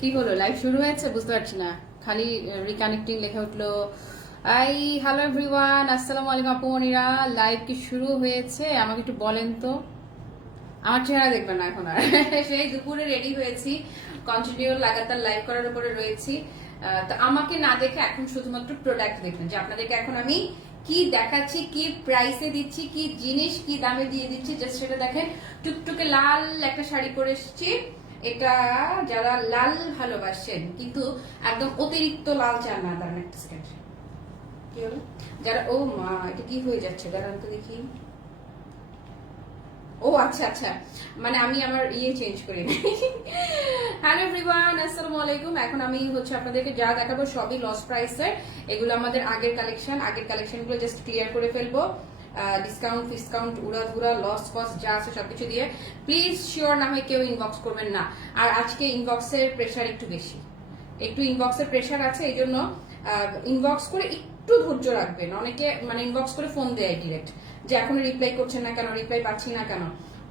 কি হলো, লাইভ শুরু হয়েছে? বুঝতে পারছি না, খালি রিকানেক্টিং লেখা উঠলো। হ্যালো এভরিওয়ান, আসসালামু আলাইকুম আপু মনিরা। লাইভ কি শুরু হয়েছে? আমাকে একটু বলেন তো। আমার চেহারা দেখবেন না এখন আর। সেই দুপুরে রেডি হয়েছি, কন্টিনিউ লাগাতার লাইভ করার উপরে রয়েছি। তো আমাকে না দেখে এখন শুধুমাত্র প্রোডাক্ট দেখবেন, যে আপনাদেরকে এখন আমি কি দেখাচ্ছি, কি প্রাইসে দিচ্ছি, কি জিনিস কি দামে দিয়ে দিচ্ছি, জাস্ট সেটা দেখেন। টুকটুকে লাল একটা শাড়ি পরে এসেছি। এটা যারা লাল ভালোবাসেন কিন্তু একদম অতিরিক্ত লাল চান না, দাঁড়ান একটা সেকেন্ড। কি হলো? যারা, ও মা, এটা কি হয়ে যাচ্ছে, দাঁড়ান তো দেখি। ও আচ্ছা আচ্ছা, মানে আমি আমার চেঞ্জ করি। হ্যালো এভরিওয়ান, আসসালামু আলাইকুম। এখন আমি হচ্ছে আপনাদেরকে যা দেখাবো সবই লস প্রাইসের। এগুলো আমাদের আগের কালেকশনগুলো জাস্ট ক্লিয়ার করে ফেলবো। ডিসকাউন্ট ফিসকাউন্ট উড়াধুরা লস কস্ট যা আছে সবকিছু দিয়ে। প্লিজ শিওর না হয় কেউ ইনবক্স করবেন না। আর আজকে ইনবক্সের প্রেশার একটু বেশি, একটু ইনবক্সের প্রেশার আছে, এই জন্য ইনবক্স করে একটু ধৈর্য রাখবেন। অনেকে মানে ইনবক্স করে ফোন দেয় ডিরেক্ট, যে এখন রিপ্লাই করছেন না কেন, রিপ্লাই পাচ্ছি না কেন।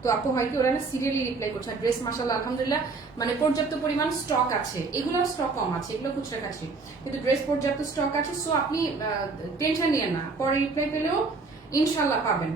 তো আপু হয় কি, ওরা না সিরিয়ালি রিপ্লাই করছে। ড্রেস মাশাআল্লাহ আলহামদুলিল্লাহ মানে পর্যাপ্ত পরিমাণ স্টক আছে। এগুলো স্টক কম আছে, এগুলো খুচরা কাছে, কিন্তু ড্রেস পর্যাপ্ত স্টক আছে। সো আপনি টেনশন নিয়ে না, পরে রিপ্লাই পেলেও ইনশাল্লাহ পাবেন।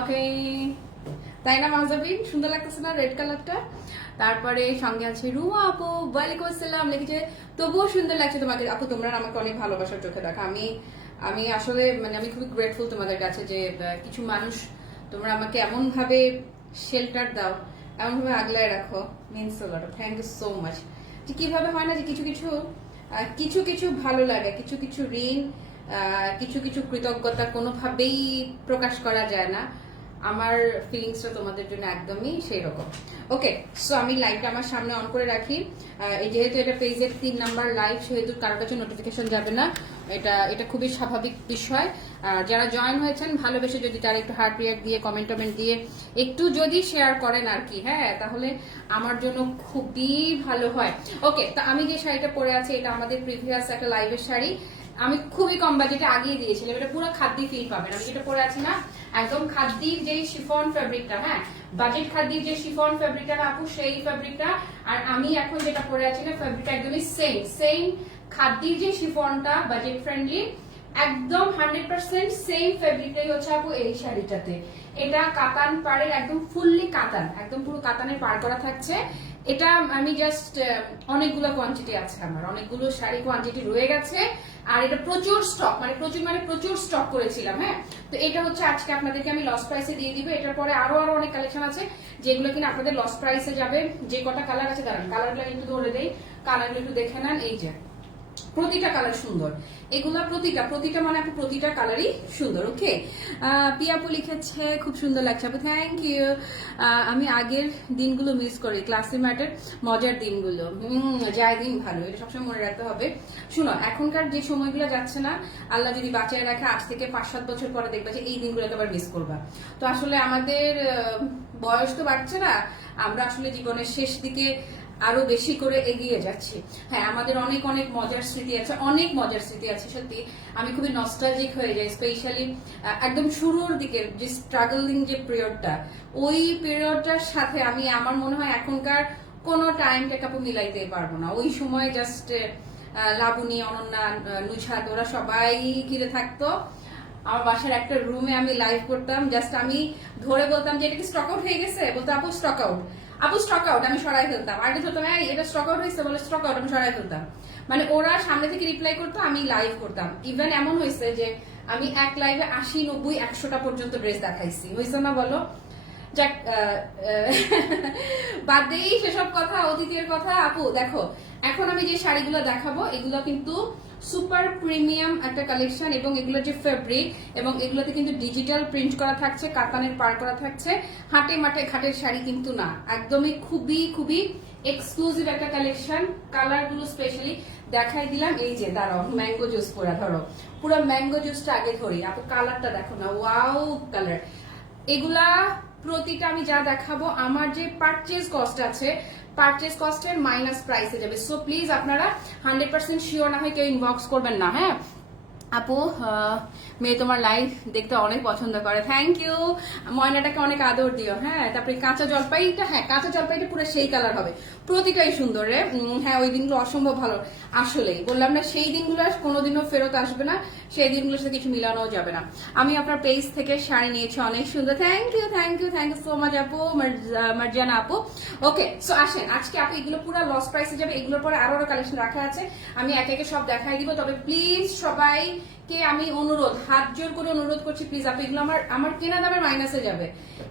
ওকে, তাই না মাহজাবিন? সুন্দর লাগতেছে না রেড কালারটা? তারপরে সঙ্গে আছে রুমা আপু, ওয়ালাইকুম আসসালাম, লিখেছে তবুও সুন্দর লাগছে তোমাকে। আপু তোমরা আমাকে অনেক ভালোবাসার চোখে দেখা। আমি আমি আসলে মানে আমি খুবই গ্রেটফুল তোমাদের কাছে, যে কিছু মানুষ তোমরা আমাকে এমন ভাবে শেল্টার দাও, এমন ভাবে আগলায় রাখো। Means a lot. Thank you so much. যে কিভাবে হয় না যে কিছু কিছু কিছু কিছু ভালো লাগে, কিছু কিছু ঋণ, কিছু কিছু কৃতজ্ঞতা কোনোভাবেই প্রকাশ করা যায় না। আমার ফিলিংসটা তোমাদের জন্য একদমই সেই রকম। ওকে, সো আমি লাইভটা আমার সামনে অন করে রাখি। এই যেহেতু এটা পেজের 3 নাম্বার লাইভ, সেহেতু কারোর কাছে নোটিফিকেশন যাবে না। এটা এটা খুবই স্বাভাবিক বিষয়। যারা জয়েন হয়েছেন ভালোবেসে যদি তারা একটু হার্ট রিয়াক্ট দিয়ে কমেন্ট দিয়ে একটু যদি শেয়ার করেন আর কি, হ্যাঁ, তাহলে আমার জন্য খুবই ভালো হয়। ওকে, তো আমি যে শাড়িটা পরে আছি এটা আমাদের প্রিভিয়াস একটা লাইভের শাড়ি। আমি খুবই কম বাজেটে আগিয়ে দিয়েছিলাম, এটা পুরো খাদ্যি ফিল পাবেন। আমি যেটা পরে আছি না, একদম খাদ্যির যে শিফন ফ্যাব্রিকটা, হ্যাঁ, বাজেট খাদ্যির যে শিফন ফ্যাব্রিকটা না আপু, সেই ফ্যাব্রিকটা। আর আমি এখন যেটা পরে আছি না, ফ্যাব্রিকটা একদমই সেম খাদ্যির যে শিফনটা বাজেট ফ্রেন্ডলি, একদম 100% সেম ফ্যাব্রিকটাই হচ্ছে আপু এই শাড়িটাতে। এটা কাতান পাড়ের, একদম ফুললি কাতান, একদম পুরো কাতানের পাড় করা থাকছে। এটা আমি জাস্ট অনেকগুলো কোয়ান্টিটি আছে, আমার অনেকগুলো শাড়ি কোয়ান্টিটি রয়ে গেছে। আর এটা প্রচুর স্টক, মানে প্রচুর স্টক করেছিলাম, হ্যাঁ। তো এটা হচ্ছে আজকে আপনাদেরকে আমি লস প্রাইসে দিয়ে দিব। এটার পরে আরো অনেক কালেকশন আছে যেগুলো কিনা আপনাদের লস প্রাইসে যাবে। যে কটা কালার আছে দাঁড়ান, কালারগুলো একটু ধরে দেই, কালারগুলো একটু দেখে নেন। এই যে প্রতিটা কালার সুন্দর, এগুলা প্রতিটা মানে আপু প্রতিটা কালারই সুন্দর। ওকে, পিয়াপু লিখেছে খুব সুন্দর লাগছে আপু, থ্যাংক ইউ। আমি আগের দিনগুলো মিস করি, ক্লাসে ম্যাটের মজার দিনগুলো। যায় দিন ভালো, এটা সবসময় মনে রাখতে হবে। শুনো, এখনকার যে সময়গুলো যাচ্ছে না, আল্লাহ যদি বাঁচিয়ে রাখে আজ থেকে 5-7 বছর পরে দেখবা যে এই দিনগুলো তো আবার মিস করবা। তো আসলে আমাদের বয়স তো বাড়ছে না, আমরা আসলে জীবনের শেষ দিকে আরো বেশি করে এগিয়ে যাচ্ছি। হ্যাঁ, আমাদের অনেক অনেক মজার স্মৃতি আছে, অনেক মজার স্মৃতি আছে। সত্যি আমি খুবই নস্টালজিক হয়ে যাই, স্পেশালি একদম শুরুর দিকের যে স্ট্রাগলিং যে পিরিয়ডটা, ওই পিরিয়ডটার সাথে আমি আমার মনে হয় এখনকার কোনো টাইমটাকে আপু মিলাইতে পারবো না। ওই সময় জাস্ট লাবণী, অনন্যা, নুছাদ ওরা সবাই ঘিরে থাকতো। আমার বাসার একটা রুমে আমি লাইভ করতাম, জাস্ট আমি ধরে বলতাম যে এটা কি স্টক আউট হয়ে গেছে, বলতো আপু স্টক আউট, আপু স্টক আউট, আমি সরাই ফেলতাম। আর এটা ধরতাম, এটা স্টক আউট হয়েছে, বলে স্টক আউট, আমি সরাই ফেলতাম। মানে ওরা সামনে থেকে রিপ্লাই করতো, আমি লাইভ করতাম। ইভেন এমন হয়েছে যে আমি এক লাইভে 80, 90, 100টা পর্যন্ত ড্রেস দেখাইছি, হয়েছে না বলো? যাক, বাদ দেই সেসব কথা, অতীতের কথা। আপু দেখো, এখন আমি যে শাড়িগুলো দেখাবো এগুলো কিন্তু সুপার প্রিমিয়াম একটা কালেকশন, এবং এগুলোর যে ফেব্রিক এবং এগুলোতে কিন্তু ডিজিটাল প্রিন্ট করা থাকছে, কাতানের পার করা থাকছে। হাটে মাঠে ঘাটের শাড়ি কিন্তু না, একদমই খুবই খুবই এক্সক্লুসিভ একটা কালেকশন। কালার গুলো স্পেশালি দেখাই দিলাম। এই যে দাঁড়াও, ম্যাঙ্গো জুস পুরা ধরো, পুরো ম্যাঙ্গো জুসটা আগে ধরি আপু। কালারটা দেখো না, ওয়াও কালার। এগুলা প্রতিটা আমি যা দেখাবো আমার যে পারচেজ কস্ট আছে, পারচেজ কস্টের মাইনাস প্রাইসে যাবে। সো প্লিজ আপনারা 100% শিওর না হয় কেউ ইনবক্স করবেন না। হ্যাঁ আপু, মেয়ে তোমার লাইভ দেখতে অনেক পছন্দ করে, থ্যাংক ইউ। ময়নাটাকে অনেক আদর দিও। হ্যাঁ তারপরে কাঁচা জলপাইটা, হ্যাঁ কাঁচা জলপাইটা পুরো সেই কালার হবে, প্রতিটাই সুন্দর রে। হ্যাঁ ওই দিনগুলো অসম্ভব ভালো, আসলেই বললাম না, সেই দিনগুলো কোনোদিনও ফেরত আসবে না, সেই দিনগুলোর সাথে কিছু মিলানো যাবে না। আমি আপনার পেজ থেকে শাড়ি নিয়েছি, অনেক সুন্দর, thank you thank you thank you so much আপু, মার্জানা আপু। ওকে সো আসেন, আজকে আপু এগুলো পুরো লস প্রাইসে যাবে। এগুলোর পরে আরো কালেকশন রাখা আছে, আমি একে একে সব দেখাই দিব। তবে প্লিজ সবাই কে আমি অনুরোধ, হাত জোর করে অনুরোধ করছি, প্লিজ আপু এগুলো আমার কেনা দামের মাইনাসে যাবে,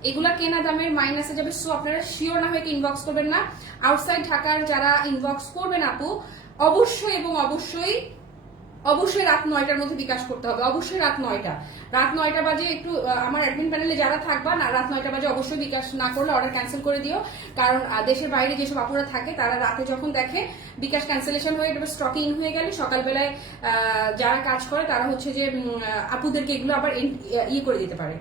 এগুলা কেনা দামের মাইনাসে যাবে। সো আপনারা শিওর না হয়ে ইনবক্স করবেন না। আউটসাইড ঢাকার যারা ইনবক্স করবেন আপু, অবশ্যই এবং অবশ্যই অবশ্যই রাত 9টার মধ্যে বিকাশ করতে হবে, অবশ্যই রাত 9টা বাজে একটু আমার অ্যাডমিন প্যানেলে যারা থাকবা না, রাত 9টা বাজে অবশ্যই বিকাশ না করলে অর্ডার ক্যান্সেল করে দিও। কারণ দেশের বাইরে যেসব আপুরা থাকে তারা রাতে যখন দেখে বিকাশ ক্যান্সেলেশন হয়ে এটা স্টকে ইন হয়ে গেলে, সকালবেলায় যারা কাজ করে তারা হচ্ছে যে আপুদেরকে এগুলো আবার ইয়ে করে দিতে পারে,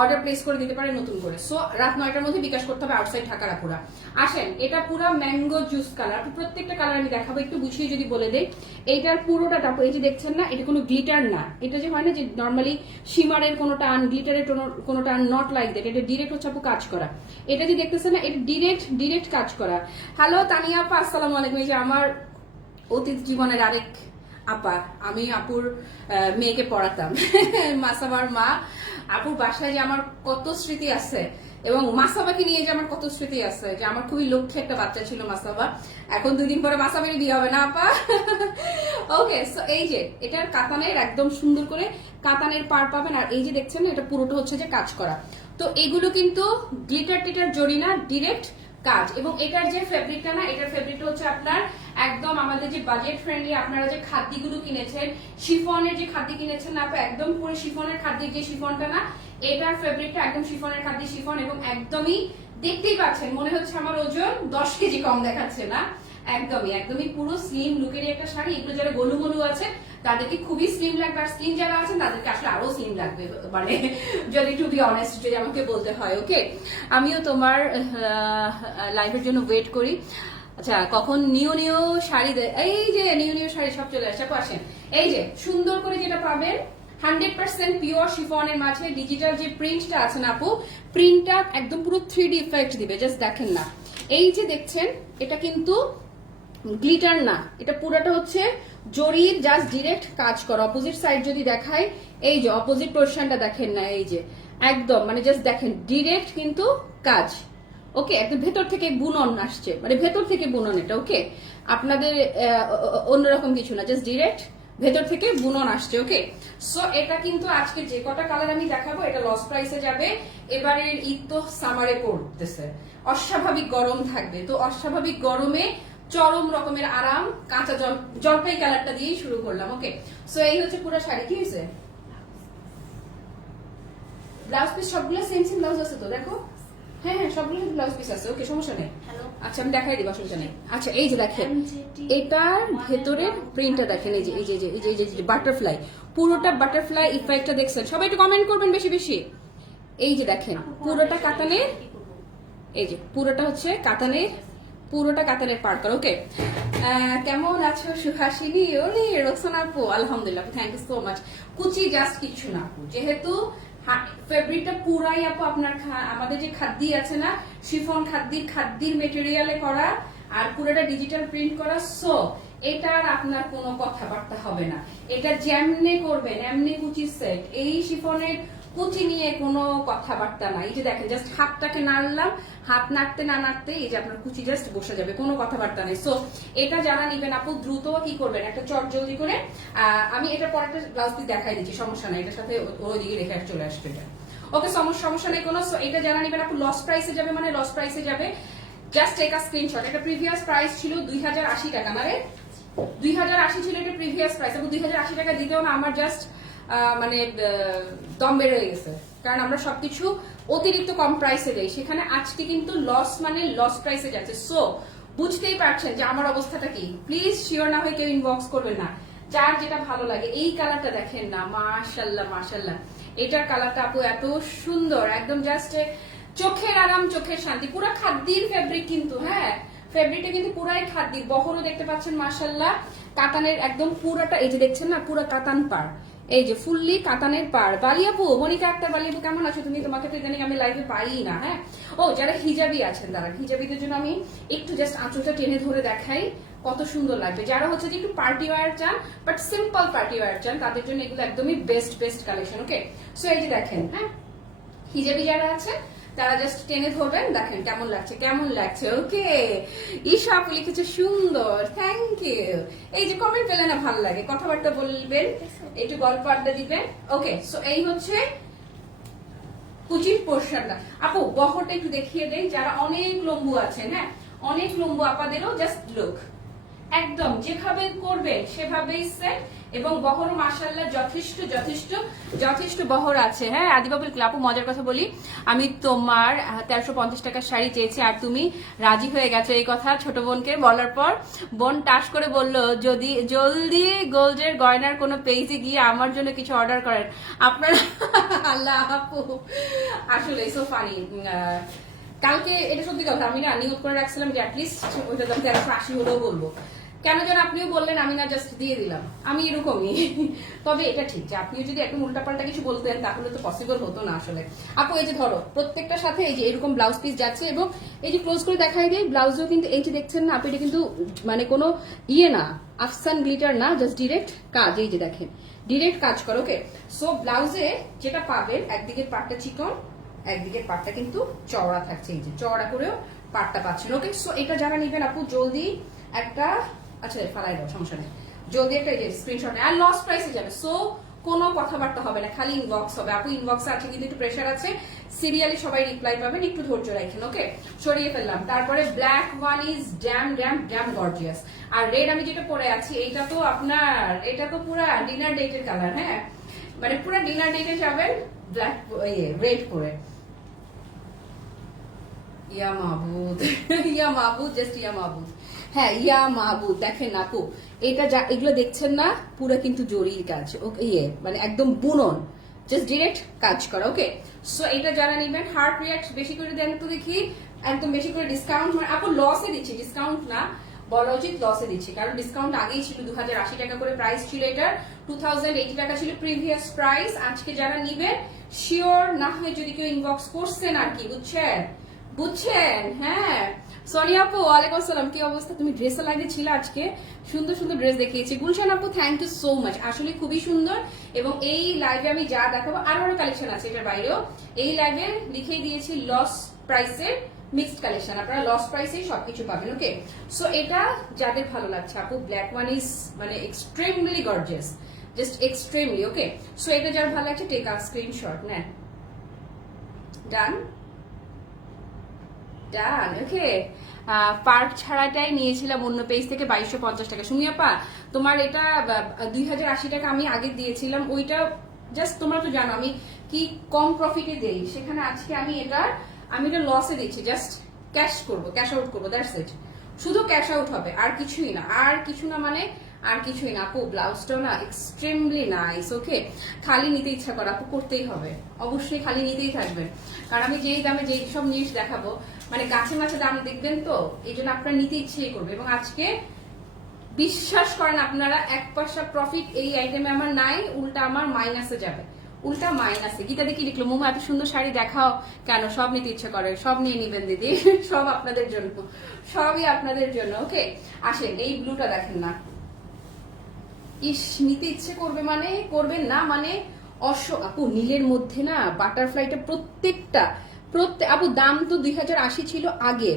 অর্ডার প্লেস করে দিতে পারে নতুন করে। সো রাত 9টার মধ্যে বিকাশ করতে হবে আউটসাইড ঢাকার আপুরা। আসেন, এটা পুরো ম্যাঙ্গো জুস কালার, প্রত্যেকটা কালার আমি দেখাবো, একটু বুঝিয়ে যদি বলে দেই। এইটার পুরোটা টাপ, এই যে দেখছেন না, এটা কোনো গ্লিটার না, এটা যে হয় না যে নর্মালি শিমারের কোনো টান, গ্লিটারের কোনো টান, নট লাইক দ্যাট, এটা ডিরেক্ট হচ্ছে আপু কাজ করা। এটা যে দেখতেছেন না, এটা ডিরেক্ট কাজ করা। হ্যালো তানিয়া আপা, আসসালামু আলাইকুম। এই যে আমার অতীত জীবনের আরেক আপা, আমি আপুর মেয়েকে পড়াতাম, মাসাবার মা। আপুর বাসায় যে আমার কত স্মৃতি আছে, এবং মাসাবাকে নিয়ে যে আমার কত স্মৃতি আছে, যে আমার খুবই লক্ষ্যে একটা বাচ্চা ছিল মাসাবা। এখন 2 দিন পরে মাসাবারই বিয়ে হবে না আপা। ওকে সো এই যে এটার কাতানের একদম সুন্দর করে কাতানের পার পাবেন। আর এই যে দেখছেন এটা পুরোটা হচ্ছে যে কাজ করা। তো এগুলো কিন্তু গ্লিটার টিটার জড়ি না, ডিরেক্ট কাজ। এবং এটার যে ফেব্রিকটা না, এটার ফেব্রিকটা হচ্ছে আপনার একদম আমাদের যে বাজেট ফ্রেন্ডলি, আপনারা যে খাদ্যগুলো কিনেছেন, শিফনের যে খাদ্য কিনেছেন না আপু, একদম পুরো শিফনের খাদ্যের যে শিফনটা না, এটার ফেব্রিকটা একদম শিফনের খাদ্য শিফন, এবং একদমই দেখতেই পাচ্ছেন মনে হচ্ছে আমার ওজন 10 কেজি কম দেখাচ্ছে না, একদমই পুরো স্লিম লুকের একটা শাড়ি। এগুলো যারা গোলুমলু আছে তাদেরকে খুবই স্লিম লাগবে, আর স্লিম যারা আছেন তাদেরকে আসলে আরো স্লিম লাগবে, মানে যদি টু বি অনেস্ট যদি আমাকে বলতে হয়। ওকে, আমিও তোমার লাইভের জন্য ওয়েট করি। আচ্ছা কখন নিউ শাড়ি দেয়, এই যে নিউ শাড়ি সব চলে আসছে আপু। আসেন, এই যে সুন্দর করে যেটা পাবেন 100% পিওর শিফনের মাঝে ডিজিটাল যে প্রিন্টটা আছে না আপু, প্রিন্টটা একদম পুরো 3D ইফেক্ট দিবে। জাস্ট দেখেন না, এই যে দেখছেন এটা কিন্তু গ্লিটার না, এটা পুরোটা হচ্ছে জরির জাস্ট ডিরেক্ট কাজ করা। অপোজিট সাইড যদি দেখাই, এই যে অপোজিট পোর্শনটা দেখেন না, এই যে একদম মানে জাস্ট দেখেন ডিরেক্ট কিন্তু কাজ। ওকে, একদম ভেতর থেকে বুনন আসছে, মানে ভেতর থেকে বুনন এটা। ওকে, আপনাদের অন্যরকম কিছু না, জাস্ট ডিরেক্ট ভেতর থেকে বুনন আসছে। ওকে, সো এটা কিন্তু আজকে যে কটা কালার আমি দেখাবো এটা লস প্রাইসে যাবে। এবারের ঈদ তো সামারে পড়তেছে, অস্বাভাবিক গরম থাকবে, তো অস্বাভাবিক গরমে চরম রকমের আরাম। কাঁচা জলপাই কালারটা দিয়েই শুরু করলাম। ওকে, সো এই হচ্ছে পুরো শাড়ি। কি হয়েছে? ব্লাউজ পিস সবগুলো সেম ব্লাউজ আছে তো, দেখো। হ্যাঁ সবগুলো ব্লাউজ পিস আছে। ওকে, সমস্যা নেই। আচ্ছা আমি দেখাই দিব, অসুবিধা নেই। আচ্ছা এই যে দেখেন এটার ভেতরের প্রিন্টটা দেখেন, এই যে এই যে এই যে বাটারফ্লাই, পুরোটা বাটারফ্লাই ইফেক্টটা দেখছেন। সবাই একটু কমেন্ট করবেন বেশি বেশি। এই যে দেখেন পুরোটা কাতানের, এই যে পুরোটা হচ্ছে কাতানের, পুরোটা কাতানের পার করা। ওকে, কেমন আছো সুহাসিনী? ওরে রোকসানা আপু, আলহামদুলিল্লাহ, থ্যাংক ইউ সো মাচ। কুচি জাস্ট কিছু না আপু, যেহেতু ফেব্রিকটা পুরাই আপু আপনার আমাদের যে খাদ্যি আছে না, শিফন খাদ্যির মেটেরিয়ালে করা, আর পুরোটা ডিজিটাল প্রিন্ট করা। সো এটার আপনার কোনো কথাবার্তা হবে না, এটা যেমনি করবেন এমনি কুচি সেট। এই শিফনের কুচি নিয়ে কোনো কথাবার্তা নাই। এই যে দেখেন জাস্ট হাতটাকে নাড়লাম, হাত নাড়তে না নাড়তে এই যে আপনার কুচি জাস্ট বসে যাবে, কোনো কথাবার্তা নেই। সো এটা যারা নিবেন আপু দ্রুত কি করবেন, একটা চট জলদি করে আমি এটা পরে একটা ব্লাউজ পিস দেখাই দিচ্ছি, সমস্যা নাই, এটার সাথে ওইদিকে রেখে চলে আসবে এটা। ওকে, সমস্যা নেই কোনো। সো এটা যারা নিবেন আপু লস প্রাইসে যাবে, মানে লস প্রাইসে যাবে। Just take a screenshot. এটা প্রিভিয়াস প্রাইস ছিল 2080 টাকা, মানে 2080 ছিল এটা প্রিভিয়াস প্রাইস। এবং 2080 টাকা দিতেও না আমার জাস্ট মানে দম বেড়ে গেছে, কারণ আমরা সবকিছু অতিরিক্ত কম প্রাইসে দেই, সেখানে আজকে কিন্তু লস মানে লস প্রাইসে যাচ্ছে। সো বুঝতেই পারছেন যে আমার অবস্থাটা কি। প্লিজ শিওর না হয়ে কেউ ইনবক্স করবেন না, যার যেটা ভালো লাগে। এই কালারটা দেখেন না, মাশাল্লাহ মাশাল্লাহ, এটার কালারটা আপু এত সুন্দর, একদম জাস্ট চোখের আরাম, চোখের শান্তি। পুরো খাদ্যির ফেব্রিক কিন্তু, হ্যাঁ ফেব্রিকটা কিন্তু পুরাই খাদ্যির। বহরও দেখতে পাচ্ছেন মাশাল্লাহ, কাতানের একদম পুরাটা, এই যে দেখছেন না পুরা কাতান পার, এই যে ফুললি কাতানের পার। বালিয়াপু, মনিকা আক্তার বালিয়াপু কেমন আছো তুমি? তোমাকে তো ইদানিং আমি লাইভে পাই না। হ্যাঁ, ও যারা হিজাবি আছেন তারা, হিজাবিদের জন্য আমি একটু জাস্ট আঁচলটা টেনে ধরে দেখাই, কত সুন্দর লাগবে। যারা হচ্ছে যে একটু পার্টি ওয়্যার চান, বাট সিম্পল পার্টি ওয়্যার চান, তাদের জন্য এগুলো একদমই বেস্ট বেস্ট কালেকশন। ওকে, সো এই যে দেখেন, হ্যাঁ হিজাবি যারা আছে তারা জাস্ট টেনে ধরবেন, দেখেন কেমন লাগছে, কেমন লাগছে। ওকে, ঈশা আপু লিখেছে সুন্দর, থ্যাংক ইউ। এই যে কমেন্ট পেলে না ভালো লাগে, কথাবার্তা বলবেন, একটু গল্প আড্ডা দিবেন। ওকে, সো এই হচ্ছে কুচির পোর্শনটা। আপু বহরটা একটু দেখিয়ে দেন, যারা অনেক লম্বু আছেন, হ্যাঁ অনেক লম্বু আপাদেরও জাস্ট লুক, একদম যেভাবে করবেন সেভাবেই সেট। এবং বহর মাশাআল্লাহ যথেষ্ট যথেষ্ট যথেষ্ট বহর আছে। হ্যাঁ আদিবাবুল ক্লাবও মজার কথা বলি, আমি তোমার 1350 টাকার শাড়ি চেয়েছি আর তুমি রাজি হয়ে গেছো। এই কথা ছোট বোনকে বলার পর বোন টাস করে বলল, যদি জলদি গোল্ডের গয়নার কোনো পেজে গিয়ে আমার জন্য কিছু অর্ডার করেন আপনারা। আল্লাহ আপু, আসলে সো ফানি। কালকে এটা সত্যি কথা, আমি না নিয়োগ করে রাখছিলাম যে অ্যাটলিস্ট ওইটা দাম 1380 হলেও বলবো। কেন যেন আপনিও বললেন, আমি না জাস্ট দিয়ে দিলাম, আমি এরকমই। তবে এটা ঠিক যে আপনিও যদি একদম উল্টাপাল্টা কিছু বলতেন তাহলে তো পসিবল হতো না আসলে। আপু এই যে ধরো প্রত্যেকটার সাথে এই যে এরকম ব্লাউজ পিস যাচ্ছে, এবং এই যে ক্লোজ করে দেখাই দেয় ব্লাউজও কিন্তু এই যে দেখছেন না আপু, এটা কিন্তু মানে কোনো ইয়ে না, আফসান গ্লিটার না, জাস্ট ডিরেক্ট কাজ। এই যে দেখেন ডিরেক্ট কাজ করো। ওকে, সো ব্লাউজে যেটা পাবেন, একদিকের পাটটা চিকন, একদিকের পাটটা কিন্তু চওড়া থাকছে, এই যে চওড়া করেও পাটটা পাচ্ছেন। ওকে, সো এটা যারা নিবেন আপু জলদি একটা, আচ্ছা ফালাই দাও সমস্যা নেই, জলদি একটা এই যে স্ক্রিনশট, আর লস প্রাইসে যাবে। সো কোনো কথাবার্তা হবে না, খালি ইনবক্স হবে। আপু ইনবক্সে আছে কিন্তু একটু প্রেশার আছে, সিরিয়ালি সবাই রিপ্লাই পাবেন, একটু ধৈর্য রাখেন। ওকে, সরিয়ে ফেললাম। তারপরে black one is damn damn damn gorgeous. আর রেড আমি যেটা পরে আছি, এইটা তো আপনার, এটা তো পুরা ডিনার ডেটের কালার। হ্যাঁ মানে পুরা ডিনার ডেটে যাবেন ব্ল্যাক রেড পরে। ইয়া মাহবুদ, ইয়া মাহবুদ, জাস্ট ইয়া মাহবুদ। হ্যাঁ ইয়া মাহবুদ, দেখেন আপু এটা যা এগুলো দেখছেন না, পুরো কিন্তু জরির কাজ। ওকে, মানে একদম বুনন, জাস্ট ডিরেক্ট কাজ করা। ওকে, সো এটা যারা নিবেন হার্ট রিয়াক্ট বেশি করে দেন তো দেখি, একদম বেশি করে ডিসকাউন্ট, মানে আপু লসে দিচ্ছি, ডিসকাউন্ট না বলা উচিত, লসে দিচ্ছি, কারণ ডিসকাউন্ট আগেই ছিল, 2080 টাকা করে প্রাইস ছিল এটার, 2080 টাকা ছিল প্রিভিয়াস প্রাইস। আজকে যারা নিবেন শিওর না হয় যদি কেউ ইনবক্স করছেন আর কি, বুঝছেন বুঝছেন। হ্যাঁ সোনিয়া আপু ওয়ালাইকুম আসসালাম, কি অবস্থা? তুমি ড্রেসের লাইভে ছিল আজকে, সুন্দর সুন্দর ড্রেস দেখিয়েছি। গুলশান আপু থ্যাংক ইউ সো মাচ, আসলে খুবই সুন্দর। এবং এই লাইভে আমি যা দেখাবো আরো আরো কালেকশন আছে এটার বাইরেও, এই লাইভে লিখেই দিয়েছি লস প্রাইসের মিক্সড কালেকশন, আপনারা লস প্রাইসেই সবকিছু পাবেন। ওকে, সো এটা যাদের ভালো লাগছে আপু, ব্ল্যাক ওয়ান ইজ মানে এক্সট্রিমলি গর্জিয়াস, জাস্ট এক্সট্রিমলি। ওকে, সো এটা যার ভালো লাগছে টেক আ স্ক্রিনশট নেন। ডান ডান। ওকে, পার্ক ছাড়াটাই নিয়েছিলাম অন্য পেজ থেকে 2250 টাকা। সুমিয়াপা তোমার এটা 2080 টাকা আমি আগে দিয়েছিলাম, ওইটা জাস্ট তোমরা তো জানো আমি কি কম প্রফিটে দেই, সেখানে আজকে আমি এটা লসে দিচ্ছি, জাস্ট ক্যাশ করবো, ক্যাশ আউট করবো, দ্যাটস ইট। শুধু ক্যাশ আউট হবে, আর কিছুই না, আর কিছু না, মানে আর কিছুই না। আপু ব্লাউজটাও না এক্সট্রিমলি নাইস। ওকে, খালি নিতে ইচ্ছা করে আপু, করতেই হবে, অবশ্যই খালি নিতেই থাকবেন, কারণ আমি যেই দামে যেই সব জিনিস দেখাবো মানে গাছে মাছে দাম দেখবেন তো, এই জন্য আপনার নিতে ইচ্ছেই করবে। এবং আজকে বিশ্বাস করেন আপনারা, 1 পয়সা প্রফিট এই আইটেমে আমার নাই, উল্টা আমার মাইনাসে যাবে, উল্টা মাইনাসে। গীতা দেখি লিখলো, মোমো এত সুন্দর শাড়ি দেখাও কেন, সব নিতে ইচ্ছে করে, সব নিয়ে নিবেন দিদি, সব আপনাদের জন্য, সবই আপনাদের জন্য। ওকে, আসেন এই ব্লুটা দেখেন না, ইস নিতে ইচ্ছে করবে মানে করবেন না মানে আপু নীলের মধ্যে না বাটারফ্লাইটা প্রত্যেকটা আপু দাম তো 2080 ছিল আগে,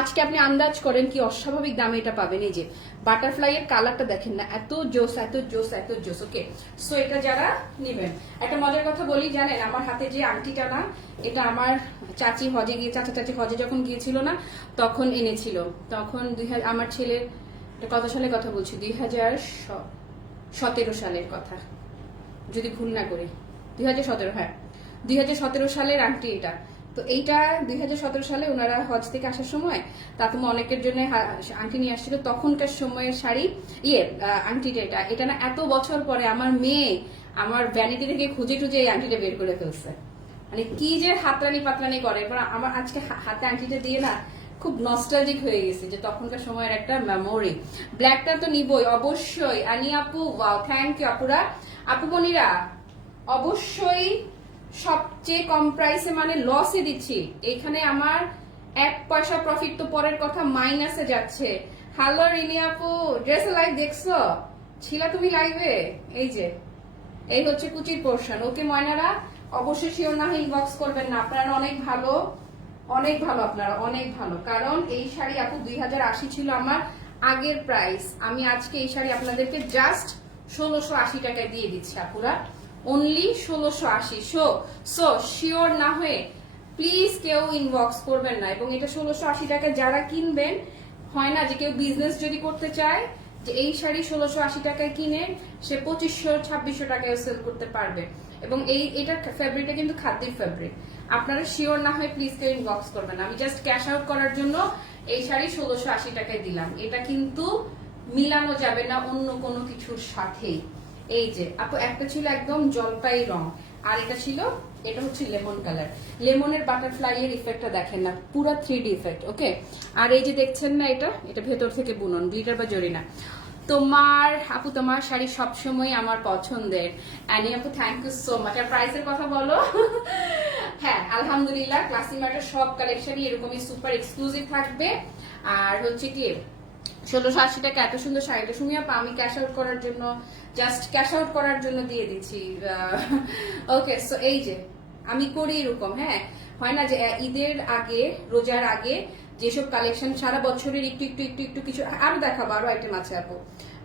আজকে আপনি আন্দাজ করেন কি অস্বাভাবিক দামে এটা পাবেন। এই যে বাটারফ্লাই এর কালারটা দেখেন না, এত জোস এত জোস এত জোস। ওকে, সো এটা যারা নিবেন, একটা মজার কথা বলি জানেন, আমার হাতে যে আংটিটা না, এটা আমার চাচি হজে গিয়ে, চাচি হজে যখন গিয়েছিল না তখন এনেছিল, তখন আমার ছেলের কত সালের কথা বলছি, 2017 সালের কথা যদি ভুল না করি, 2017, হ্যাঁ 2017 সালের আংটি এটা, তো এইটা 2017 সালে ওনারা হজ থেকে আসার সময় তাতুমা অনেকের জন্য আংটি নিয়ে আসছিল, তখনকার সময়ের শাড়ি আংটিটা এটা না এত বছর পরে আমার মেয়ে আমার ভ্যানিটি থেকে খুঁজে টুজে এই আংটিটা বের করে ফেলছে। মানে কি যে হাতরানি পাতরানি করে, আমার আজকে হাতে আংটিটা দিয়ে না খুব নস্টালজিক হয়ে গেছে যে তখনকার সময়ের একটা মেমোরি। ব্ল্যাকটা তো নিবই অবশ্যই। আনি আপু ওয়াও, থ্যাংক ইউ আপুরা। আপু বোনিরা অবশ্যই সবচেয়ে কম প্রাইসে মানে লসে দিচ্ছি, এখানে আমার 1 পয়সা প্রফিট তো পরের কথা, মাইনাসে যাচ্ছে। হ্যালো রিনি আপু, ড্রেস লাইভ দেখছো? ছিলা তুমি লাইভে? এই হচ্ছে কুচির পোর্শন। ওকে ময়নারা অবশ্যই শিওর না হয়ে ইনবক্স করবেন না, আপনারা অনেক ভালো আপনারা অনেক ভালো। কারণ এই শাড়ি আপু 2080 ছিল আমার আগের প্রাইস, আমি আজকে এই শাড়ি আপনাদেরকে জাস্ট 1680 টাকায় দিয়ে দিচ্ছি আপুরা, অনলি 1680। সো শিওর না হয়ে প্লিজ কেউ ইনবক্স করবেন না। এবং এটা 1680 টাকায় যারা কিনবেন, হয় না যে কেউ বিজনেস যদি করতে চায় যে এই শাড়ি 1680 টাকায় কিনে সে 2500-2600 টাকায় সেল করতে পারবে। এবং এটা ফেব্রিকটা কিন্তু খাদ্যের ফেব্রিক। আপনারা শিওর না হয়ে প্লিজ কেউ ইনবক্স করবেন না। আমি জাস্ট ক্যাশ আউট করার জন্য এই শাড়ি 1680 টাকায় দিলাম, এটা কিন্তু মিলানো যাবে না অন্য কোনো কিছুর সাথেই। এই যে আপু একটা ছিল একদম জলপাই রং, আর এটা হচ্ছে লেমন কালার। লেমনের বাটারফ্লাই এর ইফেক্টটা দেখেন না, পুরো 3D ইফেক্ট। ওকে, আর এই যে দেখছেন না এটা ভেতর থেকে বুনন, গ্লিটার বা জরি না। তোমার শাড়ি সবসময় আমার পছন্দের। অ্যানি আপু থ্যাংক ইউ সো মাচ। আর প্রাইসের কথা বলো। হ্যাঁ আলহামদুলিল্লাহ, ক্লাসিমার্টের সব কালেকশনই এরকমই সুপার এক্সক্লুসিভ থাকবে। আর হচ্ছে কি 1680 টাকা এত সুন্দর শাড়িটা সুমি আপা আমি ক্যাশ আউট করার জন্য জাস্ট ক্যাশ আউট করার জন্য দিয়ে দিচ্ছি। ওকে, সো এই যে আমি করি এরকম, হ্যাঁ হয় না যে ঈদের আগে রোজার আগে যেসব কালেকশন সারা বছরের একটু একটু একটু একটু কিছু আরো দেখাবো, আরো আইটেম আছে আপু,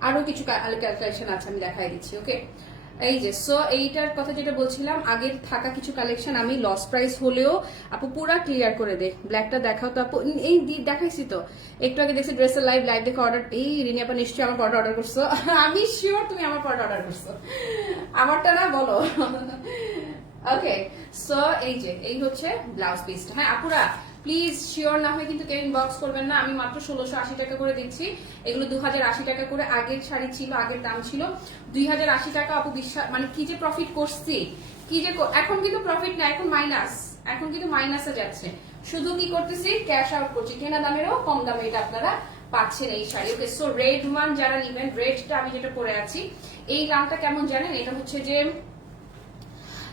আরো কিছু কালেকশন আছে আমি দেখাই দিচ্ছি। ওকে, এই যে সো এইটার কথা যেটা বলছিলাম, আগের থাকা কিছু কালেকশন আমি লস প্রাইস হলেও আপু পুরা ক্লিয়ার করে দে। ব্ল্যাকটা দেখাও তো আপু, এই দেখাইছি তো একটু আগে, দেখছি ড্রেসের লাইভ দেখে অর্ডার। এই রিনি আপা নিশ্চয়ই আমার পরটা অর্ডার করছো। আমি শিওর তুমি আমার পরটা অর্ডার করছো, আমারটা না বলো। ওকে, সো এই হচ্ছে ব্লাউজ পিসটা। হ্যাঁ আপুরা প্লিজ শিওর না হয়ে কিন্তু কেউ ইনবক্স করবেন না, আমি মাত্র 1680 টাকা করে দিচ্ছি। এগুলো 2080 টাকা করে আগের শাড়ি ছিল, আগের দাম ছিল 2080 টাকা। আপু বিশ্বাস মানে কি যে প্রফিট করছি, কি যে এখন কিন্তু প্রফিট না, এখন কিন্তু মাইনাসে যাচ্ছে। শুধু কি করতেছি, ক্যাশ আউট করছি, কেনা দামেরও কম দামে এটা আপনারা পাচ্ছেন এই শাড়ি। ওকে, সো রেড ওয়ান যারা নিবেন, রেডটা আমি যেটা পরে আছি, এই রংটা কেমন জানেন, এটা হচ্ছে যে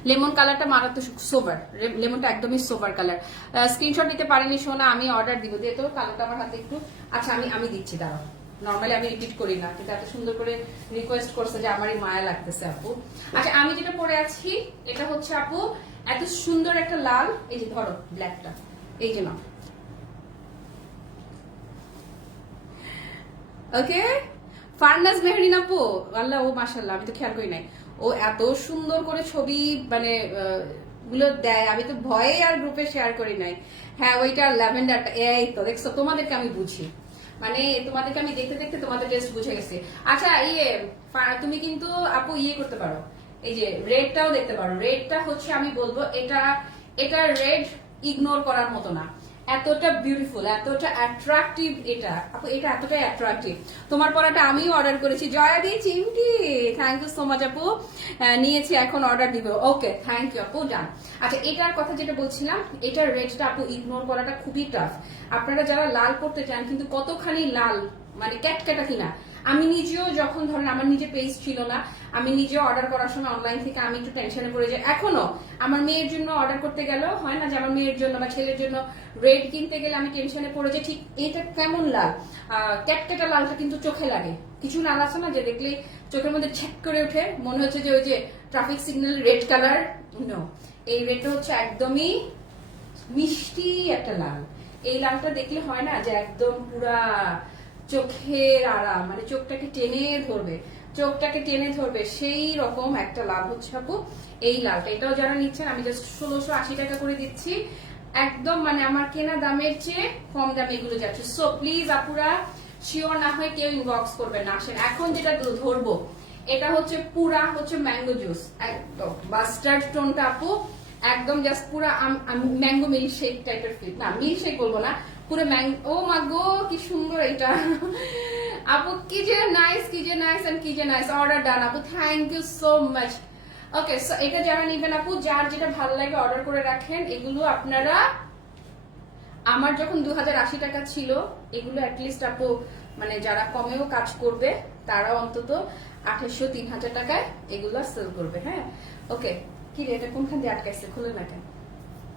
লেমন কালারটা মারাত্মক সোভার, লেমনটা একদমই সোভার কালার। স্ক্রিনশট নিতে পারিনি সোনা, আমি অর্ডার দিব, দিয়ে তো কালারটা আমার হাতে একটু। আচ্ছা আমি দিচ্ছি, দাঁড়াও। নর্মালি আমি রিপিট করি না, কিন্তু এত সুন্দর করে রিকোয়েস্ট করছে যে আমারই মায়া লাগতেছে আপু। আচ্ছা আমি যেটা পরে আছি এটা হচ্ছে আপু এত সুন্দর একটা লাল, এই যে ধরো ব্ল্যাকটা, এই যে না। ওকে, ফারনাজ মেহরিন আপু, আল্লাহ ও মাশাআল্লাহ, আমি তো খেয়াল করি নাই, ও এত সুন্দর করে ছবি মানে গুলো দেয়, আমি তো ভয়ে আর গ্রুপে শেয়ার করি নাই। হ্যাঁ ওইটা ল্যাভেন্ডারটা, এই তো দেখছো, তোমাদেরকে আমি বুঝি, মানে তোমাদেরকে আমি দেখতে দেখতে তোমাদের টেস্ট বুঝে গেছি। আচ্ছা তুমি কিন্তু আপু করতে পারো, এই যে রেডটাও দেখতে পারো। রেডটা হচ্ছে আমি বলবো এটা রেড ইগনোর করার মতো না, এতটা বিউটিফুল, এতটা অ্যাট্রাকটিভ এটা আপু, এটা এতটাই অ্যাট্রাকটিভ। তোমার পরাটা আমিও অর্ডার করেছি, জয়া দি চিমটি, থ্যাংক ইউ সো মাচ আপু, নিয়েছি এখন অর্ডার দিব। ওকে থ্যাংক ইউ আপু, ডান। আচ্ছা এটার কথা যেটা বলছিলাম, এটার রেডটা আপু ইগনোর করাটা খুবই টাফ। আপনারা যারা লাল করতে চান, কিন্তু কতখানি লাল মানে ক্যাটকাটা কিনা, আমি নিজেও যখন ধরেন আমার নিজে পেজ ছিল না, আমি নিজে অর্ডার করার সময় অনলাইন থেকে আমি একটু টেনশনে পড়ে যাই। এখনো আমার মেয়ের জন্য অর্ডার করতে গেলেও হয় না যে আমার মেয়ের জন্য বা ছেলের জন্য রেড কিনতে গেলে আমি টেনশনে পড়ে যাই, ঠিক এটা কেমন লাল, ক্যাটকেটা লালটা কিন্তু চোখে লাগে। কিছু লাল আছে না যে দেখলে চোখের মধ্যে ছেক করে ওঠে, মনে হচ্ছে যে ওই যে traffic signal red colour. No, এই রেডটা হচ্ছে একদমই মিষ্টি একটা লাল। এই লালটা দেখলে হয় না যে একদম পুরা চোখের আরাম, মানে চোখটাকে টেনে ধরবে সেই রকম একটা লাল হচ্ছে আপু এই লালটা। এটাও যারা নিচ্ছেন আমি জাস্ট 1680 টাকা করে দিচ্ছি, একদম মানে আমার কেনা দামের চেয়ে কম দামে এগুলো যাচ্ছে। সো প্লিজ আপুরা শিওর না হয়ে কেউ ইনবক্স করবেন না। আসেন এখন যেটা ধরবো, এটা হচ্ছে পুরা হচ্ছে ম্যাঙ্গো জুস, একদম মাস্টার্ড টোনটা আপু একদম জাস্ট পুরো ম্যাঙ্গো মিল্কশেক টাইপের ফিল, না মিল্কশেক বলবো না, পুরো ম্যাঙ্গো। ও মা গো কি সুন্দর এটা আপু, কি যে নাইস, কি যে নাইস এন্ড কি যে নাইস। অর্ডার ডান আপু, thank you so much. Okay, so এটা যারা নিবেন আপু, যার যেটা ভালো লাগে অর্ডার করে রাখেন। এগুলো আপনারা, আমার যখন 2080 টাকা ছিল, এগুলো অ্যাটলিস্ট আপু মানে যারা কমেও কাজ করবে তারা অন্তত 2800-3000 টাকায় এগুলো সেল করবে। হ্যাঁ, ওকে। কি রে, এটা কোনখান দিয়ে আটকাইছে, খুলে না কেন?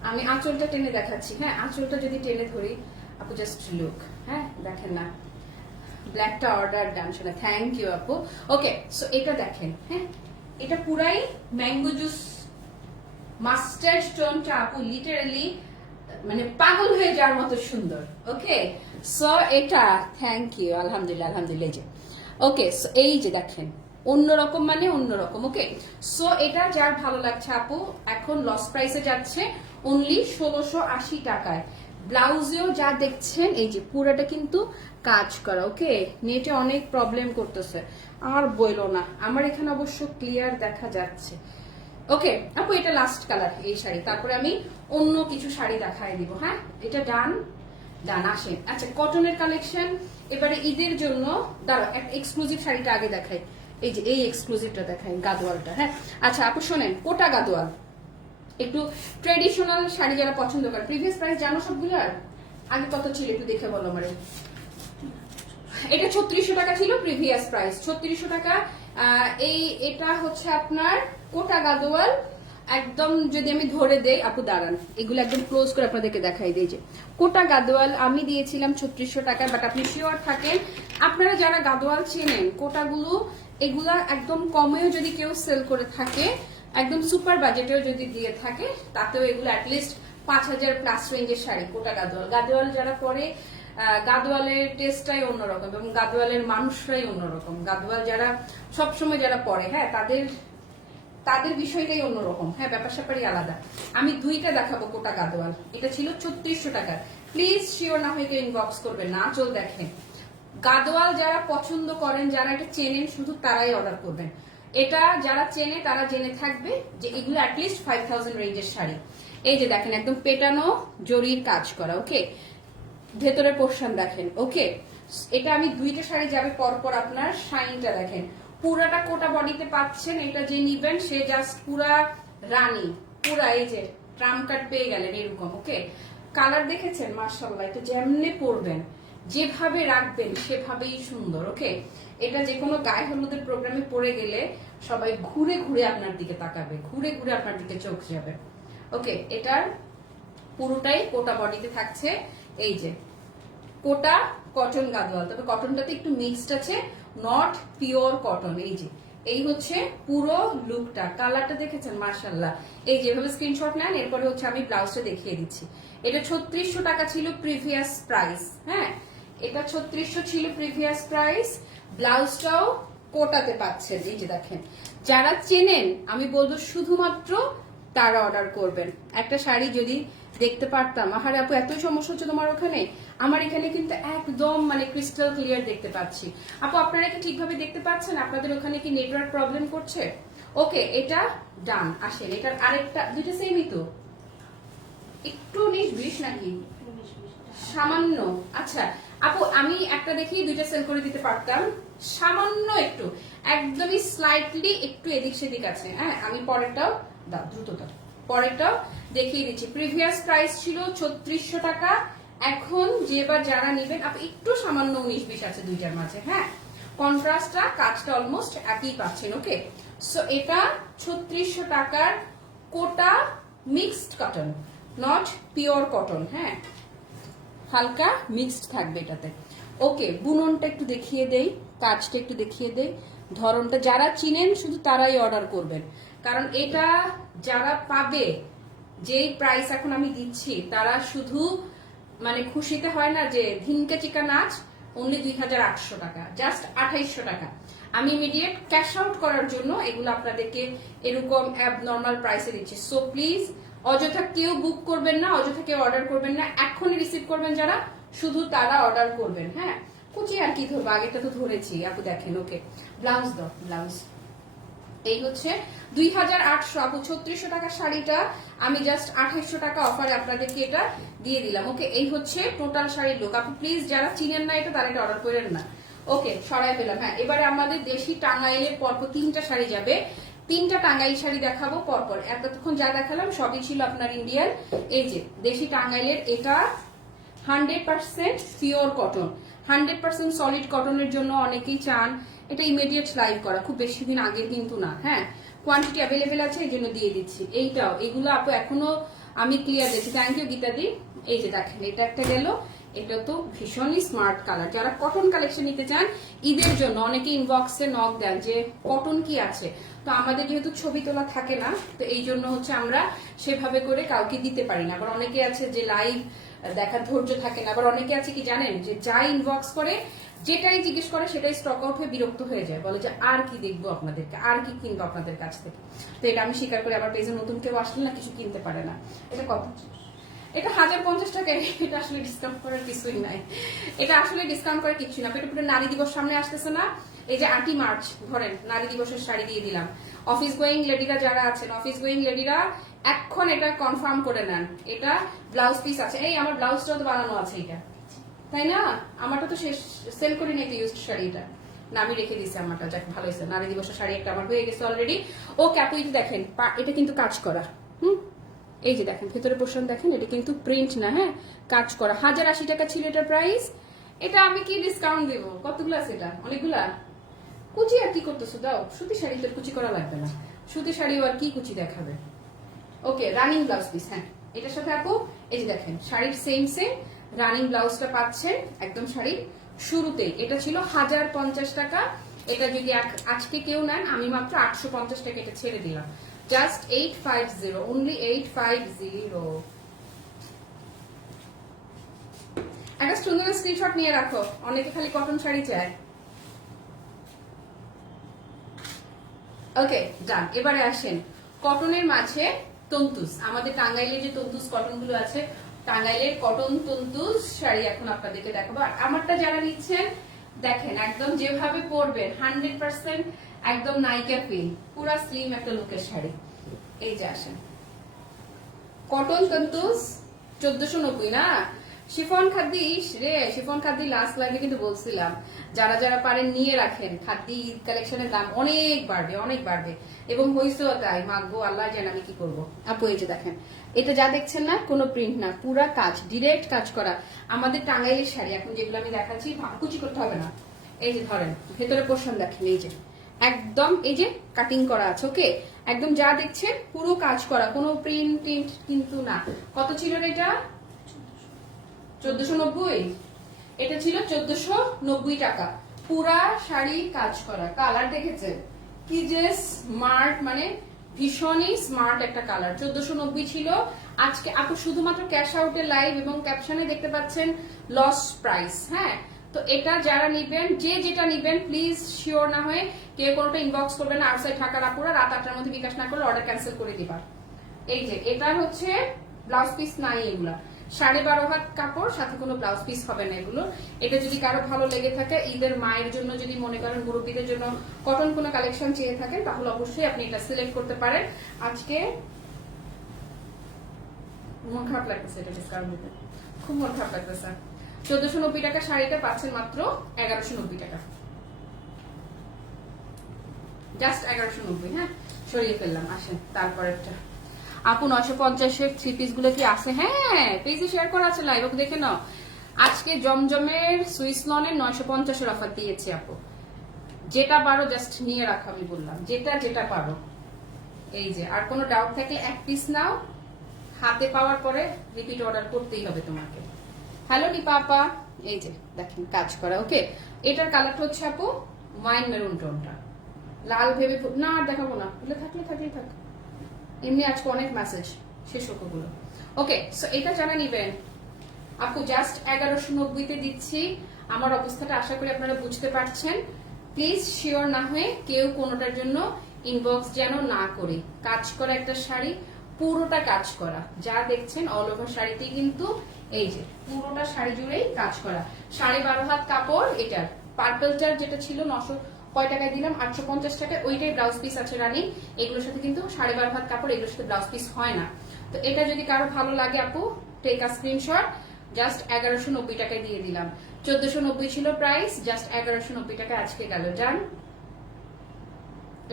আমি আঁচলটা টেনে দেখাচ্ছি। হ্যাঁ, আঁচলটা যদি টেনে ধরি আপু, জাস্ট লুক। হ্যাঁ, দেখেন না, ব্ল্যাকটা অর্ডার ডান শোনা, থ্যাংক ইউ আপু। ওকে, সো এটা দেখেন। হ্যাঁ, এটা পুরাই ম্যাঙ্গো জুস মাস্টার্ড টোনটা আপু, লিটারালি মানে পাগল হয়ে যাওয়ার মতো সুন্দর। ওকে, সো এটা থ্যাংক ইউ, আলহামদুলিল্লাহ আলহামদুলিল্লাহ। যে ওকে, সো এই যে দেখেন অন্যরকম, মানে অন্যরকম। ওকে, সো এটা যার ভালো লাগছে আপু, এখন লস প্রাইসে যাচ্ছে অনলি 1680 টাকায়। ব্লাউজেও যা দেখছেন এই যে পুরাটা কিন্তু কাজ করা। ওকে, নেটে অনেক প্রবলেম করতেছে, আর বইলো না, আমার এখানে অবশ্য ক্লিয়ার দেখা যাচ্ছে। ওকে আপু, এটা লাস্ট কালার এই শাড়ি, তারপরে আমি অন্য কিছু শাড়ি দেখাই দিব। হ্যাঁ, এটা ডান ডান আসেন। আচ্ছা, কটনের কালেকশন এবারে ঈদের জন্য। দাঁড়াও, একটা এক্সক্লুসিভ শাড়িটা আগে দেখাই। এই যে এই এক্সক্লুসিভটা দেখাই, গাদোয়ালটা। হ্যাঁ, আচ্ছা আপু শোনেন, কোটা গাদোয়াল, একটু ট্রেডিশনাল শাড়ি যারা পছন্দ করে। প্রিভিয়াস প্রাইস জানো সবগুলোর? আগে কত ছিল একটু দেখে বলো আমারে। এটা 3600 টাকা ছিল প্রিভিয়াস প্রাইস, 3600 টাকা। এটা হচ্ছে আপনার কোটা গাদোয়াল। একদম যদি আমি ধরে দেই আপু, দাঁড়ান এগুলো একদম ক্লোজ করে আপনাদেরকে দেখাই দিই। যে কোটা গাদোয়াল আমি দিয়েছিলাম 3600 টাকায়, বাট আপনি শিওর থাকেন, আপনারা যারা গাদোয়াল চেনেন কোটাগুলো, এগুলা একদম কমেও যদি কেউ সেল করে থাকে, একদম সুপার বাজেটেও যদি দিয়ে থাকে, তাতেও এগুলো অ্যাটলিস্ট 5000 প্লাস রেঞ্জের শাড়ি। কোটা গাদোয়াল, গাদোয়াল যারা পরে, গাদোয়ালের টেস্টটাই অন্যরকম এবং গাদোয়ালের মানুষরাই অন্যরকম। গাদোয়াল যারা সবসময় যারা পরে, হ্যাঁ, তাদের বিষয়টাই অন্যরকম। হ্যাঁ, ব্যাপার স্যাপারই আলাদা। আমি দুইটা দেখাবো কোটা গাদোয়াল। এটা ছিল 3600 টাকা। প্লিজ শিওর না হয়ে কেউ ইনবক্স করবেন না। চল দেখেন, গাদোয়াল যারা পছন্দ করেন, যারা এটা চেনেন, শুধু তারাই অর্ডার করবেন। এটা যারা চেনে তারা জেনে থাকবে যে এগুলো অ্যাটলিস্ট 5000 রেঞ্জের শাড়ি। এই যে দেখেন, একদম পেটানো জরির কাজ করা। ওকে, ভেতরের পোর্শন দেখেন। ওকে, এটা আমি দুইটা শাড়ি যাবে পরপর, আপনার শাইনটা দেখেন। পুরাটা কোটা বডিতে পাচ্ছেন, এটা যে নিবেন সে জাস্ট পুরা রানী, পুরা এই যে ট্রাম কাট পেয়ে গেলেন এরকম। ওকে, কালার দেখেছেন মাশাআল্লাহ, এটা যেমনে পরবেন, যেভাবে রাখবেন সেভাবেই সুন্দর। ওকে, এটা যে কোনো গায়ে হলুদের প্রোগ্রামে পরে গেলে সবাই ঘুরে ঘুরে আপনার দিকে তাকাবে, ঘুরে ঘুরে আপনার দিকে চোখ যাবে। ওকে, এটার পুরোটাই কোটা বডিতে থাকছে। এই যে কোটা কটন গাদোয়াল, তবে কটনটাতে একটু মিক্সড আছে, নট পিওর কটন। এই যে এই হচ্ছে পুরো লুকটা। কালারটা দেখেছেন মাশাআল্লাহ। এই যেভাবে স্ক্রিনশট নেন, এরপরে হচ্ছে আমি ব্লাউজটা দেখিয়ে দিচ্ছি। এটা 3600 টাকা ছিল প্রিভিয়াস প্রাইস। হ্যাঁ, এটা 3600 ছিল প্রিভিয়াস প্রাইস। ব্লাউজটাও কোটাতে পাচ্ছেন। এই যে দেখেন, যারা চেনেন আমি বলবো শুধুমাত্র তারা অর্ডার করবেন। একটা শাড়ি যদি দেখতে পারতাম, আহারে আপু এতই সমস্যা হচ্ছে তোমার ওখানে, আমার এখানে কিন্তু একদম মানে ক্রিস্টাল ক্লিয়ার দেখতে পাচ্ছি। আপু আপনারা কি ঠিকভাবে দেখতে পাচ্ছেন? আপনাদের ওখানে কি নেটওয়ার্ক প্রবলেম করছে? ওকে, এটা ডান। আসেন, এটার আরেকটা, দুইটা সেমই তো, একটু 19-20 নাকি সামান্য? আচ্ছা আপু, আমি একটা দেখি দুইটা সেল করে দিতে পারতাম, সামান্য একটু, একদমই স্লাইটলি একটু এদিক সেদিক আছে। হ্যাঁ, আমি পরেরটাও দাও, দ্রুততা পরেরটাও দেখিয়ে দিচ্ছি। প্রিভিয়াস প্রাইস ছিল 3600 টাকা, এখন যেবার যারা নেবেন আপনি একটু সামান্য 19-20 আছে দুইটার মাঝে। হ্যাঁ, কন্ট্রাস্টটা কাজটা অলমোস্ট একই পাচ্ছেন। ওকে, সো এটা 3600 টাকার কোটা mixed cotton, not pure cotton. হ্যাঁ, হালকা মিক্সড থাকবে এটাতে। ওকে, বুননটা একটু দেখিয়ে দেই, কাজটা একটু দেখিয়ে দেই, ধরনটা যারা চিনেন শুধু তারাই অর্ডার করবেন, কারণ এটা যারা পাবে যেই প্রাইস এখন আমি দিচ্ছি, তারা শুধু মানে খুশিতে হয় না যে ধিনকা চিকা নাচ, অনলি 2800 টাকা, জাস্ট 2800 টাকা। আমি ইমিডিয়েট ক্যাশ আউট করার জন্য এগুলো আপনাদেরকে এরকম অ্যাবনর্মাল প্রাইসে দিচ্ছি। সো প্লিজ অযথা কেউ বুক করবেন না, অযথা কেউ অর্ডার করবেন না, এখনই রিসিভ করবেন যারা, শুধু তারা অর্ডার করবেন। হ্যাঁ, কুচি আর কি ধরবো, আগেটা তো ধরেছি আপু। দেখেন, ওকে ব্লাউজ দাও, ব্লাউজ এই হচ্ছে 2800 আপু 3600 টাকার শাড়িটা আমি জাস্ট 2800 টাকা অফারে আপনাদেরকে এটা দিয়ে দিলাম। ওকে, এই হচ্ছে টোটাল শাড়ির লুক। আপু প্লিজ যারা চিনেন না এটা তারা এটা অর্ডার করেন না। ওকে, সরাই পেলাম। হ্যাঁ, এবারে আমাদের দেশি টাঙ্গাইলের পরপর 3টা শাড়ি যাবে। 3টা টাঙ্গাইল শাড়ি দেখাবো পরপর। এতক্ষণ যা দেখালাম সবই ছিল আপনার ইন্ডিয়ান। এই যে দেশি টাঙ্গাইলের, এটা 100% পিওর কটন, 100% সলিড কটনের জন্য অনেকেই চান। এটা ইমিডিয়েট লাইভ করা, খুব বেশি দিন আগে কিন্তু না। হ্যাঁ, কোয়ান্টিটি অ্যাভেলেবেল আছে, এই জন্য দিয়ে দিচ্ছি। এইটাও, এগুলো আপু এখনো আমি ক্লিয়ার দিচ্ছি। থ্যাংক ইউ গীতাদি। এই যে দেখেন, এটা একটা গেল। এটা তো ভীষণই স্মার্ট কালার। যারা কটন কালেকশন নিতে চান ঈদের জন্য, অনেকে ইনবক্সে নক দেন যে কটন কি আছে, তো আমাদের যেহেতু ছবি তোলা থাকে না, তো এই জন্য হচ্ছে আমরা সেভাবে করে কাউকে দিতে পারি না। আবার অনেকে আছে যে লাইভ দেখার ধৈর্য থাকে না। আবার অনেকে আছে কি জানেন, যে যা ইনবক্স করে যেটাই জিজ্ঞেস করে সেটাই স্টক আউট হয়ে বিরক্ত হয়ে যায়, বলে যে আর কি দেখবো আপনাদেরকে, আর কি কিনবো আপনাদের কাছ থেকে। তো এটা আমি স্বীকার করি, আমার পেজে নতুন কেউ আসলে না কিছু কিনতে পারে না। এটা কত? এটা 1050 টাকা। এটা আসলে ডিসকাউন্ট করার কিছুই নাই, এটা আসলে ডিসকাউন্ট করার কিছু না। এটা পুরো নারী দিবস সামনে আসতেছে না, এই যে 8ই মার্চ ধরেন নারী দিবসের শাড়ি দিয়ে দিলাম। অফিস গোয়িং লেডিরা যারা আছেন, অফিস গোয়িং লেডিরা এখন এটা কনফার্ম করে নেন। এটা ব্লাউজ পিস আছে, এই আমার ব্লাউজটাও তো বানানো আছে এটা, তাই না? আমারটা তো শেষ সেল করি না, এটা ইউজড শাড়ি, এটা না আমি রেখে দিচ্ছি আমারটা। যাক ভালো হয়েছে, নারী দিবসের শাড়ি একটা আমার হয়ে গেছে অলরেডি। ও ক্যাপুইট দেখেন, এটা কিন্তু কাজ করা। এই যে দেখেন ভেতরে পোর্শন দেখেন, এটা কিন্তু প্রিন্ট না, হ্যাঁ কাজ করা। 1080 টাকা ছিল এটার প্রাইস। এটা আমি কি ডিসকাউন্ট দেব? কতগুলো আছে এটা? অনেকগুলা। কুচি আর কি করতেছো, দাও। সুতি শাড়ি তো কুচি করা লাগবে না, সুতি শাড়িও আর কি কুচি দেখাবে। ওকে, রানিং ব্লাউজ পিস। হ্যাঁ, এটার সাথে আপু এই যে দেখেন শাড়ির সেম রানিং ব্লাউজটা পাচ্ছেন একদম শাড়ির শুরুতেই। এটা ছিল 1050 টাকা। এটা যদি আজকে কেউ নেন, আমি মাত্র 850 টাকা এটা ছেড়ে দিলাম। Just 850, only 850। একটা সুন্দর স্ক্রিনশট নিয়ে রাখো, অনেকে খালি কটন শাড়ি চায়। ওকে ডান। এবারে আসেন কটনের মাঝে তন্তুস। আমাদের টাঙ্গাইলের যে তন্তুস কটন গুলো আছে, টাঙ্গাইলের কটন তন্তুস শাড়ি এখন আপনাদেরকে দেখাবো। আর আমারটা যারা নিচ্ছেন দেখেন, একদম যেভাবে পরবেন 100% একদম নাইকা ফিল, পুরা স্লিম একটা লুকের শাড়ি। এই যে আসেন কটন তন্তুস 1490 না। শিফন খাদ্দি রে, শিফন খাদ্দি লাস্ট লাইভে কিন্তু বলছিলাম যারা যারা পারেন নিয়ে রাখেন, খাদ্দি ঈদ কালেকশনের দাম অনেক বাড়বে, অনেক বাড়বে। এবং হয়েছেও তাই, মাগবো আল্লাহ জানে আমি কি করবো। আপু এই যে দেখেন, এটা যা দেখছেন না, কোনো প্রিন্ট না, পুরা কাজ, ডিরেক্ট কাজ করা। আমাদের টাঙ্গাইলের শাড়ি এখন যেগুলো আমি দেখাচ্ছি কুচি করতে হবে না। এই যে ধরেন ভেতরে পোর্শন দেখেন, এই যে একদম এই যে কাটিং করা আছে। ওকে, একদম যা দেখছেন পুরো কাজ করা, কোনো প্রিন্ট কিন্তু না। কত ছিল এটা? 1490। এটা ছিল 1490 টাকা। পুরা শাড়ি কাজ করা, কালার দেখেছেন কি যে স্মার্ট, মানে ভীষণই স্মার্ট একটা কালার। 1490 ছিল। আজকে আপু শুধুমাত্র ক্যাশ আউটের লাইভ এবং ক্যাপশনে দেখতে পাচ্ছেন লস প্রাইস। হ্যাঁ, তো এটা যারা নিবেন, যে যেটা নিবেন প্লিজ শিওর না হয়ে কেউ কোনোটা ইনবক্স করবেন না। আউটসাইড ঢাকার আপুরা রাত 8টার মধ্যে বিকাশ না করলে অর্ডার ক্যান্সেল করে দিবা। এই যে এটা হচ্ছে ব্লাউজ পিস নাই, এগুলা 12.5 হাত কাপড়, সাথে কোনো ব্লাউজ পিস হবে না এগুলো। এটা যদি কারো ভালো লেগে থাকে, ঈদের মায়ের জন্য যদি মনে করেন, মুরব্বীদের জন্য কটন কোনো কালেকশন চেয়ে থাকেন, তাহলে অবশ্যই আপনি এটা সিলেক্ট করতে পারেন। আজকে মন খারাপ লাগতেছে এটা ডিসকাউন্ট দিতে, খুব মন খারাপ লাগতেছে। 1490 টাকা শাড়িটা পাচ্ছেন মাত্র 1190 টাকা, জাস্ট 1190। হ্যাঁ, সরিয়ে ফেললাম। আসেন তারপর একটা আপু 950-এর থ্রি পিস গুলো কি আছে? হ্যাঁ, পেজে শেয়ার করা আছে, লাইভ দেখে নাও। আজকে জমজমের সুইস লনের 950-এর অফার দিয়েছে আপু। যেটা পারো জাস্ট নিয়ে রাখো, আমি বললাম যেটা পারো। এই যে আর কোনো ডাউট থাকলে এক পিস নাও, হাতে পাওয়ার পরে রিপিট অর্ডার করতেই হবে তোমাকে। হ্যালো নিপা আপা, এই যে দেখেন কাজ করা। ওকে, এটার কালারটা হচ্ছে আপু ওয়াইন মেরুন টোনটা, লাল ভেবে না আর দেখাবো না, থাকলেই থাক। এমনি আজকে অনেক মেসেজ, শেষ হোক ওগুলো। ওকে, সো এটা যারা নিবেন আপু জাস্ট 1190-তে দিচ্ছি। আমার অবস্থাটা আশা করি আপনারা বুঝতে পারছেন। প্লিজ শিওর না হয়ে কেউ কোনোটার জন্য ইনবক্স যেন না করি। কাজ করা একটা শাড়ি, পুরোটা কাজ করা, যা দেখছেন অল ওভার শাড়িতেই কিন্তু এই যে পুরোটা শাড়ি জুড়েই কাজ করা। 12.5 হাত কাপড়। এটার পার্পলটার যেটা ছিল কয় টাকায় দিলাম? 850 টাকায়। ওইটাই ব্লাউজ পিস আছে রানী। এগুলোর সাথে কিন্তু 12.5 হাত কাপড়, এগুলোর সাথে ব্লাউজ পিস হয় না। তো এটা যদি কারো ভালো লাগে আপু, টেক আ স্ক্রিনশট। জাস্ট 1190 টাকায় দিয়ে দিলাম। 1490 ছিল প্রাইস, জাস্ট 1190 টাকায় আজকে গেল। ডান।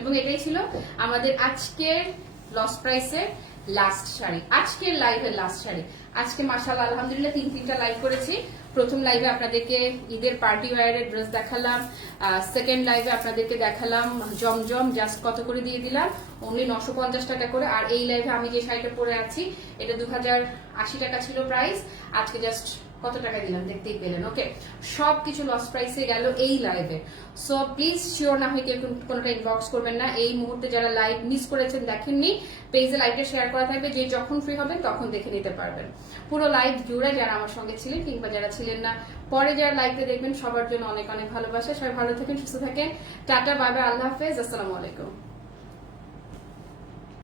এবং এটাই ছিল আমাদের আজকের লস প্রাইসের লাস্ট শাড়ি, আজকের লাইভের লাস্ট শাড়ি। আজকে মাশাআল্লাহ আলহামদুলিল্লাহ 3টা লাইভ করেছি। প্রথম লাইভে আপনাদেরকে ঈদের পার্টি ওয়্যারের ড্রেস দেখালাম, সেকেন্ড লাইভে আপনাদেরকে দেখালাম জমজম, জাস্ট কত করে দিয়ে দিলাম, অনলি 950 টাকা করে। আর এই লাইভে আমি যে শাড়িটা পরে আছি এটা 2080 টাকা ছিল প্রাইস, আজকে জাস্ট কত টাকা দিলাম দেখতেই পেলেন। ওকে, সবকিছু লস প্রাইসে গেল এই লাইভে। সো প্লিজ শিওর না হয়ে কেউ কোনোটা ইনবক্স করবেন না। এই মুহূর্তে যারা লাইভ মিস করেছেন, দেখেননি, পেজে লাইভটা শেয়ার করা থাকবে, যে যখন ফ্রি হবেন তখন দেখে নিতে পারবেন। পুরো লাইভ জুড়ে যারা আমার সঙ্গে ছিলেন কিংবা যারা ছিলেন না, পরে যারা লাইভটা দেখবেন, সবার জন্য অনেক অনেক ভালোবাসা। সবাই ভালো থাকেন, সুস্থ থাকেন। টাটা, বাই বাই, আল্লাহ হাফেজ, আসসালামু আলাইকুম।